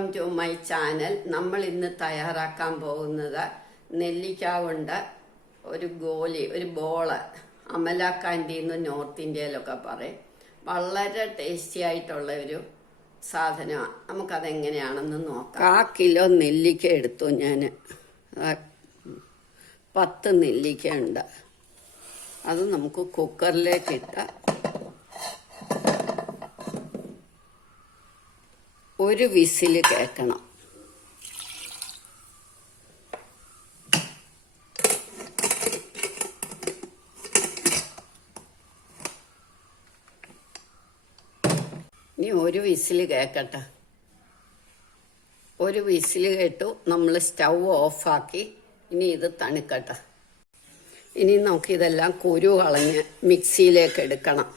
Welcome to my channel. നമ്മൾ ഇന്ന് തയ്യാറാക്കാൻ പോകുന്നത് നെല്ലിക്ക കൊണ്ട് ഒരു ഗോലി, ഒരു ബോള്. അമല കാൻഡി എന്ന് നോർത്ത് ഇന്ത്യയിലൊക്കെ പറയും. വളരെ ടേസ്റ്റി ആയിട്ടുള്ള ഒരു സാധനമാണ്. നമുക്കതെങ്ങനെയാണെന്ന് നോക്കാം. 1 കിലോ നെല്ലിക്ക എടുത്തു ഞാൻ. 10 നെല്ലിക്ക ഉണ്ട്. അത് നമുക്ക് കുക്കറിലേക്ക് ഇട്ട് ഒരു വിസിൽ കേൾക്കണം. ഇനി ഒരു വിസിൽ കേൾക്കട്ടെ. ഒരു വിസിൽ കേട്ടു. നമ്മൾ സ്റ്റൗ ഓഫാക്കി. ഇനി ഇത് തണുക്കട്ടെ. ഇനി നമുക്കിതെല്ലാം കുരു കളഞ്ഞ് മിക്സിയിലേക്ക് എടുക്കണം.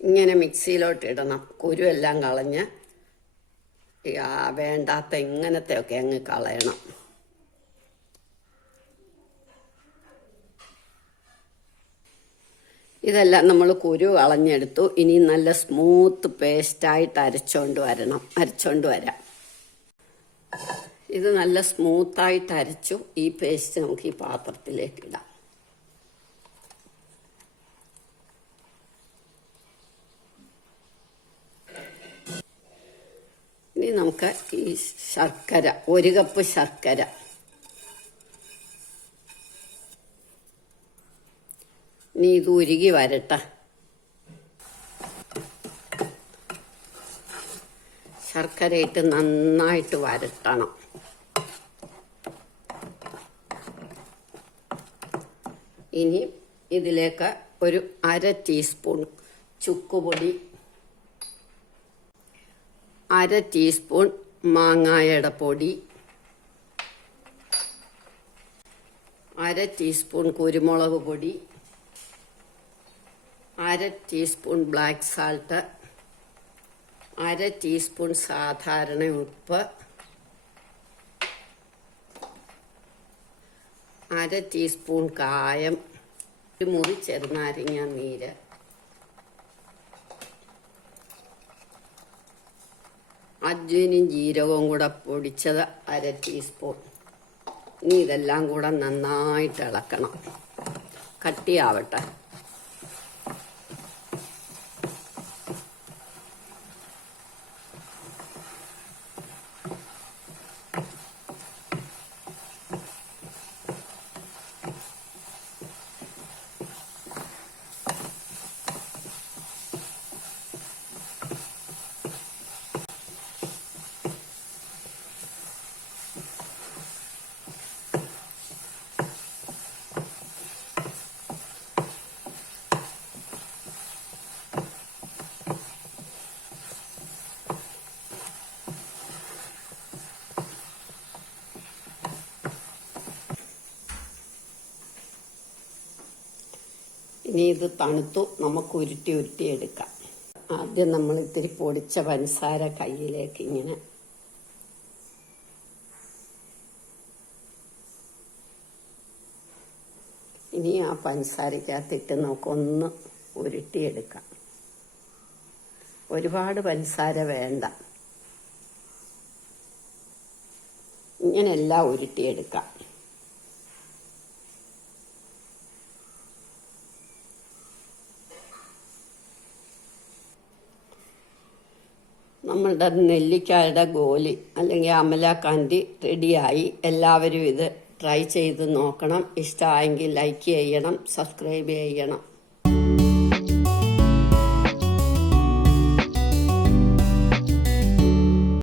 ഇങ്ങനെ മിക്സിയിലോട്ട് ഇടണം. കുരു എല്ലാം കളഞ്ഞ് വേണ്ടാത്ത ഇങ്ങനത്തെയൊക്കെ അങ്ങ് കളയണം. ഇതെല്ലാം നമ്മൾ കുരു കളഞ്ഞെടുത്തു. ഇനി നല്ല സ്മൂത്ത് പേസ്റ്റായിട്ട് അരച്ചോണ്ട് വരാം. ഇത് നല്ല സ്മൂത്തായിട്ട് അരച്ചു. ഈ പേസ്റ്റ് നമുക്ക് ഈ പാത്രത്തിലേക്ക് ഇടാം. ഇനി നമുക്ക് ഈ ശർക്കര, 1 കപ്പ് ശർക്കര, ഇനി ഇത് ഉരുകി വരട്ടെ. ശർക്കര ഇട്ട് നന്നായിട്ട് വരട്ടണം. ഇനി ഇതിലേക്ക് ഒരു 1/2 ടീസ്പൂൺ ചുക്കുപൊടി, 1/2 ടീസ്പൂൺ മാങ്ങായുടെ പൊടി, 1/2 ടീസ്പൂൺ കുരുമുളക് പൊടി, 1/2 ടീസ്പൂൺ ബ്ലാക്ക് സാൾട്ട്, 1/2 ടീസ്പൂൺ സാധാരണ ഉപ്പ്, 1/2 ടീസ്പൂൺ കായം, 1 മുറി ചെറുനാരങ്ങ നീര്, അജ്വനും ജീരകവും കൂടെ പൊടിച്ചത് 1/2 ടീസ്പൂൺ. ഇനി ഇതെല്ലാം കൂടെ നന്നായിട്ട് ഇളക്കണം. കട്ടിയാവട്ടെ. ഇനി ഇത് തണുത്തു. നമുക്ക് ഉരുട്ടി എടുക്കാം. ആദ്യം നമ്മൾ ഇത്തിരി പൊടിച്ച പഞ്ചസാര കയ്യിലേക്ക് ഇങ്ങനെ ഇനി ആ പഞ്ചസാരക്കകത്തിട്ട് നമുക്കൊന്ന് ഉരുട്ടിയെടുക്കാം. ഒരുപാട് പഞ്ചസാര വേണ്ട. ഇങ്ങനെല്ലാം ഉരുട്ടിയെടുക്കാം. നമ്മളുടെ നെല്ലിക്കായുടെ ഗോലി അല്ലെങ്കിൽ അമല കാൻഡി റെഡിയായി. എല്ലാവരും ഇത് ട്രൈ ചെയ്ത് നോക്കണം. ഇഷ്ടമായെങ്കിൽ ലൈക്ക് ചെയ്യണം, സബ്സ്ക്രൈബ് ചെയ്യണം.